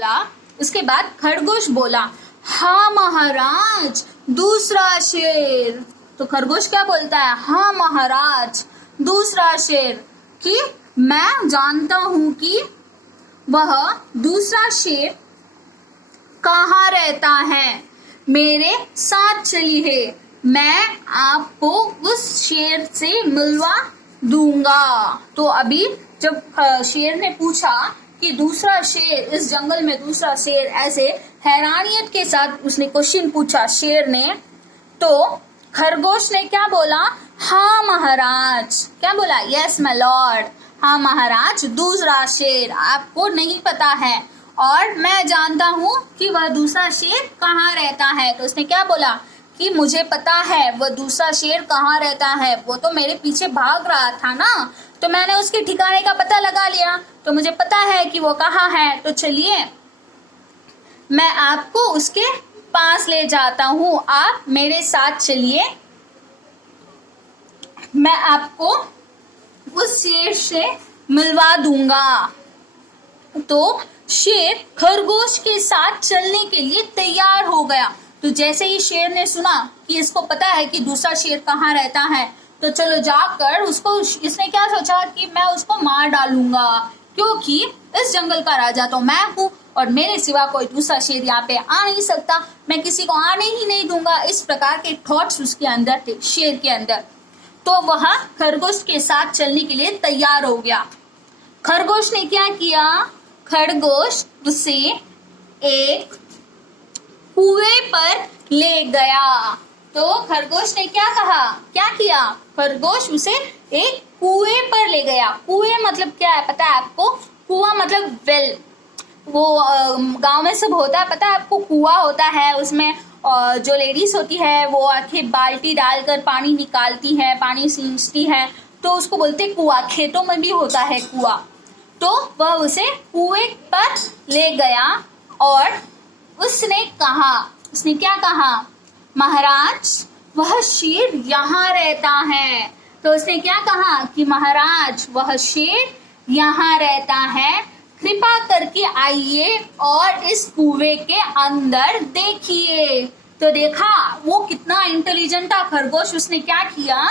बोला। उसके बाद खरगोश बोला, हाँ महाराज, दूसरा शेर। तो खरगोश क्या बोलता है? हाँ महाराज, दूसरा शेर, कि मैं जानता हूं कि वह दूसरा शेर कहाँ रहता है, मेरे साथ चलिए, मैं आपको उस शेर से मिलवा दूंगा। तो अभी जब शेर ने पूछा कि दूसरा शेर, इस जंगल में दूसरा शेर, ऐसे हैरानियत के साथ उसने क्वेश्चन पूछा शेर ने, तो खरगोश ने क्या बोला? हाँ महाराज। क्या बोला? यस माय लॉर्ड, हाँ महाराज, दूसरा शेर आपको नहीं पता है और मैं जानता हूँ कि वह दूसरा शेर कहाँ रहता है। तो उसने क्या बोला कि मुझे पता है वह दूसरा शेर कहाँ रहता है, वो तो मेरे पीछे भाग रहा था ना, तो मैंने उसके ठिकाने का पता लगा लिया, तो मुझे पता है कि वो कहाँ है। तो चलिए मैं आपको उसके पास ले जाता हूँ, आप मेरे साथ चलिए, मैं आपको उस शेर से मिलवा दूंगा। तो शेर खरगोश के साथ चलने के लिए तैयार हो गया। तो जैसे ही शेर ने सुना कि इसको पता है कि दूसरा शेर कहाँ रहता है, तो चलो जाकर उसको, इसने क्या सोचा कि मैं उसको मार डालूंगा, क्योंकि इस जंगल का राजा तो मैं हूँ और मेरे सिवा कोई दूसरा शेर यहाँ पे आ नहीं सकता, मैं किसी को आने ही नहीं दूंगा। इस प्रकार के थॉट्स उसके अंदर थे, शेर के अंदर। तो वह खरगोश के साथ चलने के लिए तैयार हो गया। खरगोश ने क्या किया? खरगोश उसे एक कुएं पर ले गया। तो खरगोश ने क्या कहा, क्या किया? खरगोश उसे एक कुएं पर ले गया। कुएं मतलब क्या है पता है आपको? कुआं मतलब वेल, वो गांव में सब होता है, पता है आपको? कुआं होता है, उसमें जो लेडीज होती है वो आके बाल्टी डालकर पानी निकालती है, पानी सींचती है, तो उसको बोलते कुआं। खेतों में भी होता है कुआं। तो वह उसे कुएं पर ले गया और उसने कहा, उसने क्या कहा? महाराज, वह शेर यहाँ रहता है। तो उसने क्या कहा कि महाराज, वह शेर यहाँ रहता है, कृपा करके आइए और इस कुएं के अंदर देखिए। तो देखा वो कितना इंटेलिजेंट था खरगोश, उसने क्या किया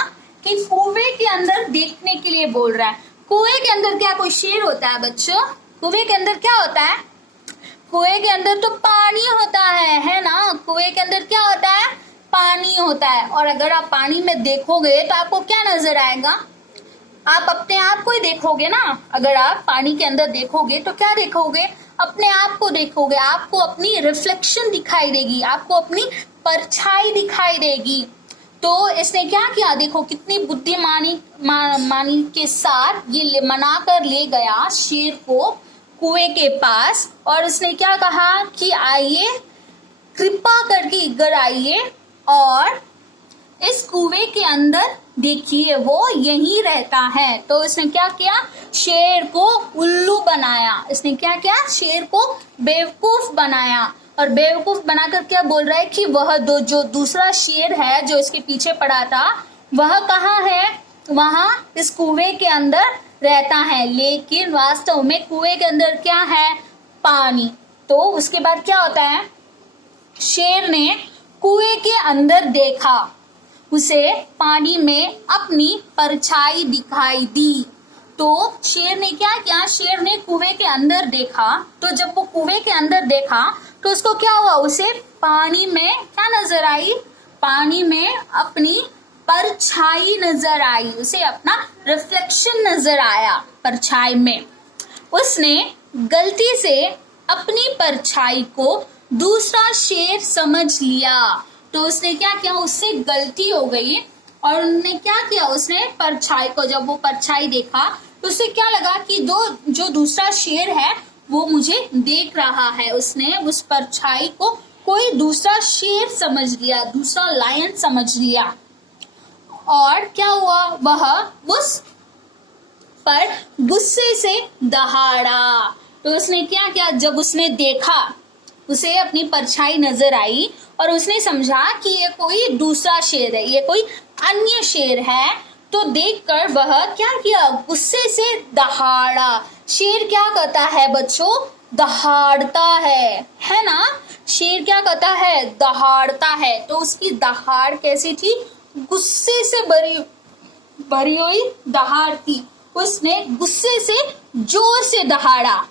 कि कुएं के अंदर देखने के लिए बोल रहा है। कुएं के अंदर क्या कोई शेर होता है बच्चों? कुएं के अंदर क्या होता है? कुएं के अंदर तो पानी होता है ना? कुएं के अंदर क्या होता है? पानी होता है। और अगर आप पानी में देखोगे तो आपको क्या नजर आएगा? आप अपने आप को ही देखोगे ना। अगर आप पानी के अंदर देखोगे तो क्या देखोगे? अपने आप को देखोगे, आपको अपनी रिफ्लेक्शन दिखाई देगी, आपको अपनी परछाई दिखाई देगी। तो इसने क्या किया? देखो कितनी बुद्धिमानी मानी के साथ ये मनाकर ले गया शेर को कुएं के पास, और उसने क्या कहा कि आइए, कृपा करके इधर आइए और इस कुएं के अंदर देखिए, वो यहीं रहता है। तो इसने क्या किया? शेर को उल्लू बनाया। इसने क्या किया? शेर को बेवकूफ बनाया। और बेवकूफ बनाकर क्या बोल रहा है कि वह जो दूसरा शेर है जो इसके पीछे पड़ा था, वह कहाँ है? वहां इस कुएं के अंदर रहता है। लेकिन वास्तव में कुएं के अंदर क्या है? पानी। तो उसके बाद क्या होता है? शेर ने कुएं के अंदर देखा, उसे पानी में अपनी परछाई दिखाई दी। तो शेर ने क्या किया? शेर ने कुएं के अंदर देखा। तो जब वो कुएं के अंदर देखा तो उसको क्या हुआ? उसे पानी में क्या नजर आई? पानी में अपनी परछाई नजर आई, उसे अपना रिफ्लेक्शन नजर आया परछाई में। उसने गलती से अपनी परछाई को दूसरा शेर समझ लिया। तो उसने क्या किया? उससे गलती हो गई और उन्होंने क्या किया? उसने परछाई को, जब वो परछाई देखा तो उसे क्या लगा कि जो दूसरा शेर है वो मुझे देख रहा है। उसने उस परछाई को कोई दूसरा शेर समझ लिया, दूसरा लायन समझ लिया। और क्या हुआ? वह उस पर गुस्से से दहाड़ा। तो उसने क्या किया? जब उसने देखा, उसे अपनी परछाई नजर आई और उसने समझा कि ये कोई दूसरा शेर है, ये कोई अन्य शेर है। तो देखकर वह क्या किया? गुस्से से दहाड़ा। शेर क्या करता है बच्चों? दहाड़ता है ना। शेर क्या करता है, दहाड़ता है। तो उसकी दहाड़ कैसी थी, गुस्से से भरी हुई दहाड़ थी। उसने गुस्से से जोर से दहाड़ा।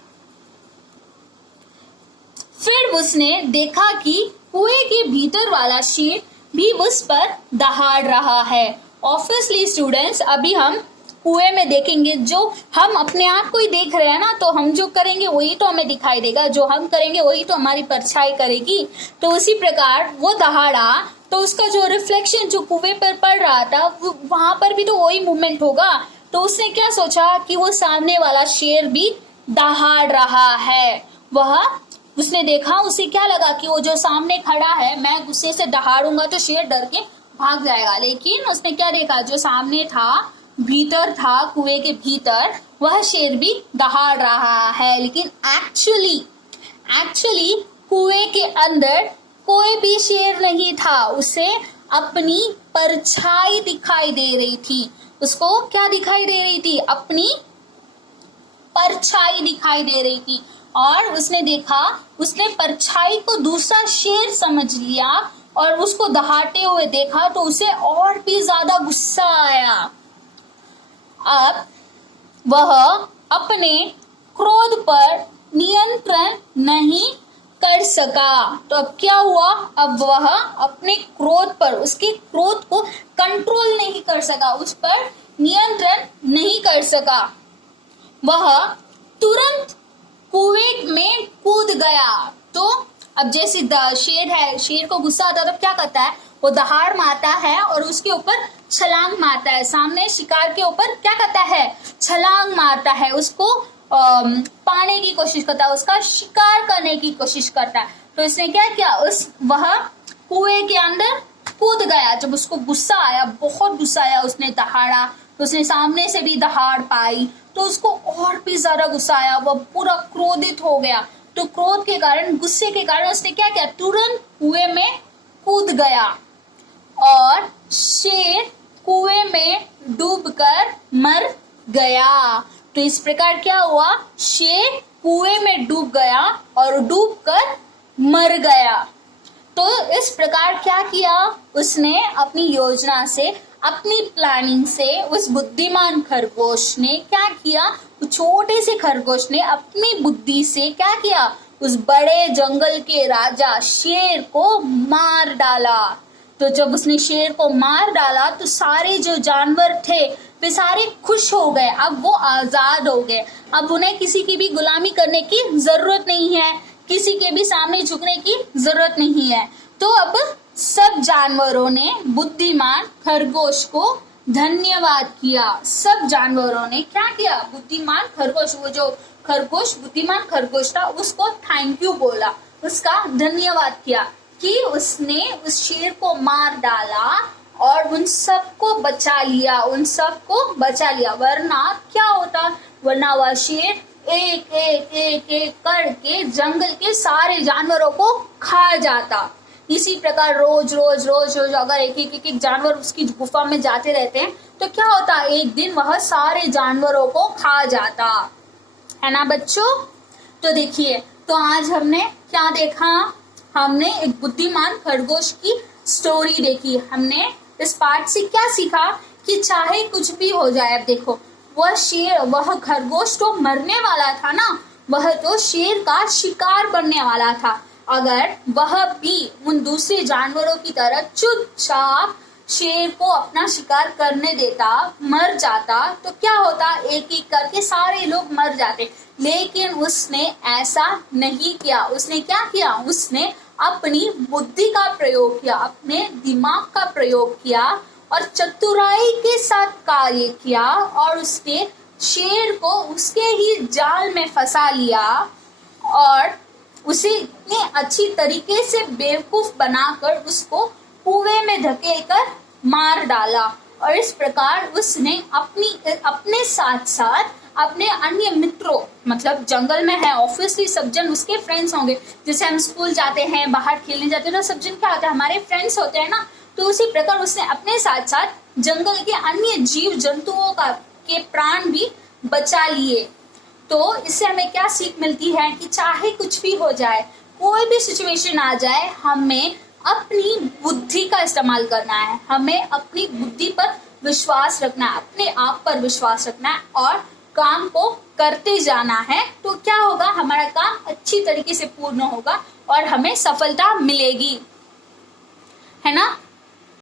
फिर उसने देखा कि कुएं के भीतर वाला शेर भी उस पर दहाड़ रहा है। ऑब्वियसली स्टूडेंट्स, अभी हम कुएं में देखेंगे, जो हम अपने आप को ही देख रहे हैं ना, तो हम जो करेंगे वही तो हमें दिखाई देगा, जो हम करेंगे वही तो हमारी परछाई करेगी। तो उसी प्रकार वो दहाड़ा, तो उसका जो रिफ्लेक्शन जो कुएं पर पड़ रहा था, वहां पर भी तो वही मूवमेंट होगा। तो उसने क्या सोचा कि वो सामने वाला शेर भी दहाड़ रहा है। उसने देखा, उसे क्या लगा कि वो जो सामने खड़ा है, मैं गुस्से से दहाड़ूंगा तो शेर डर के भाग जाएगा। लेकिन उसने क्या देखा, जो सामने था, भीतर था, कुएं के भीतर, वह शेर भी दहाड़ रहा है। लेकिन एक्चुअली कुएं के अंदर कोई भी शेर नहीं था। उसे अपनी परछाई दिखाई दे रही थी। उसको क्या दिखाई दे रही थी, अपनी परछाई दिखाई दे रही थी। और उसने देखा, उसने परछाई को दूसरा शेर समझ लिया और उसको दहाड़ते हुए देखा, तो उसे और भी ज्यादा गुस्सा आया। अब वह अपने क्रोध पर नियंत्रण नहीं कर सका। तो अब क्या हुआ, अब वह अपने क्रोध पर, उसके क्रोध को कंट्रोल नहीं कर सका, उस पर नियंत्रण नहीं कर सका। वह तुरंत कुएं में कूद गया। तो अब जैसे शेर है, शेर को गुस्सा आता है तो क्या करता है, वो दहाड़ मारता है और उसके ऊपर छलांग मारता है। सामने शिकार के ऊपर क्या करता है, छलांग मारता है, उसको पाने की कोशिश करता है, उसका शिकार करने की कोशिश करता है। तो इसने क्या किया, वह कुएं के अंदर कूद गया। जब उसको गुस्सा आया, बहुत गुस्सा आया, उसने दहाड़ा, तो उसने सामने से भी दहाड़ पाई, तो उसको और भी ज्यादा गुस्सा आया, वह पूरा क्रोधित हो गया। तो क्रोध के कारण, गुस्से के कारण उसने क्या किया, तुरंत कुएं में कूद गया और शेर कुएं में डूबकर मर गया। तो इस प्रकार क्या हुआ, शेर कुएं में डूब गया और डूबकर मर गया। तो इस प्रकार क्या किया, उसने अपनी योजना से, अपनी प्लानिंग से, उस बुद्धिमान खरगोश ने क्या किया, छोटे से खरगोश ने अपनी बुद्धि से क्या किया, उस बड़े जंगल के राजा शेर को मार डाला। तो जब उसने शेर को मार डाला तो सारे जो जानवर थे वे सारे खुश हो गए। अब वो आजाद हो गए। अब उन्हें किसी की भी गुलामी करने की जरूरत नहीं है, किसी के भी सामने झुकने की जरूरत नहीं है। तो अब सब जानवरों ने बुद्धिमान खरगोश को धन्यवाद किया। सब जानवरों ने क्या किया, बुद्धिमान खरगोश, वो जो खरगोश बुद्धिमान खरगोश था, उसको थैंक यू बोला, उसका धन्यवाद किया कि उसने उस शेर को मार डाला और उन सबको बचा लिया, उन सबको बचा लिया। वरना क्या होता, वरना वह शेर एक एक एक एक करके जंगल के सारे जानवरों को खा जाता। इसी प्रकार रोज रोज रोज रोज अगर एक एक एक एक जानवर उसकी गुफा में जाते रहते हैं तो क्या होता, एक दिन वह सारे जानवरों को खा जाता है ना बच्चों। तो देखिए, तो आज हमने क्या देखा, हमने एक बुद्धिमान खरगोश की स्टोरी देखी। हमने इस पाठ से क्या सीखा कि चाहे कुछ भी हो जाए, अब देखो वह शेर, वह खरगोश तो मरने वाला था ना, वह तो शेर का शिकार बनने वाला था। अगर वह भी उन दूसरे जानवरों की तरह चुपचाप शेर को अपना शिकार करने देता, मर जाता, तो क्या होता, एक एक करके सारे लोग मर जाते। लेकिन उसने ऐसा नहीं किया। उसने क्या किया, उसने अपनी बुद्धि का प्रयोग किया, अपने दिमाग का प्रयोग किया और चतुराई के साथ कार्य किया और उसने शेर को उसके ही जाल में फंसा लिया और उसे इतने अच्छी तरीके से बेवकूफ बनाकर उसको कुएं में धकेलकर मार डाला। और इस प्रकार उसने अपने साथ साथ अपने अन्य मित्रों, मतलब जंगल में है, ऑब्वियसली सब जन उसके फ्रेंड्स होंगे। जैसे हम स्कूल जाते हैं, बाहर खेलने जाते हैं, तो सब जन क्या होता है, हमारे फ्रेंड्स होते हैं ना। तो उसी प्रकार उसने अपने साथ साथ जंगल के अन्य जीव जंतुओं के प्राण भी बचा लिए। तो इससे हमें क्या सीख मिलती है कि चाहे कुछ भी हो जाए, कोई भी सिचुएशन आ जाए, हमें अपनी बुद्धि का इस्तेमाल करना है, हमें अपनी बुद्धि पर विश्वास रखना है, अपने आप पर विश्वास रखना है और काम को करते जाना है। तो क्या होगा, हमारा काम अच्छी तरीके से पूर्ण होगा और हमें सफलता मिलेगी, है ना।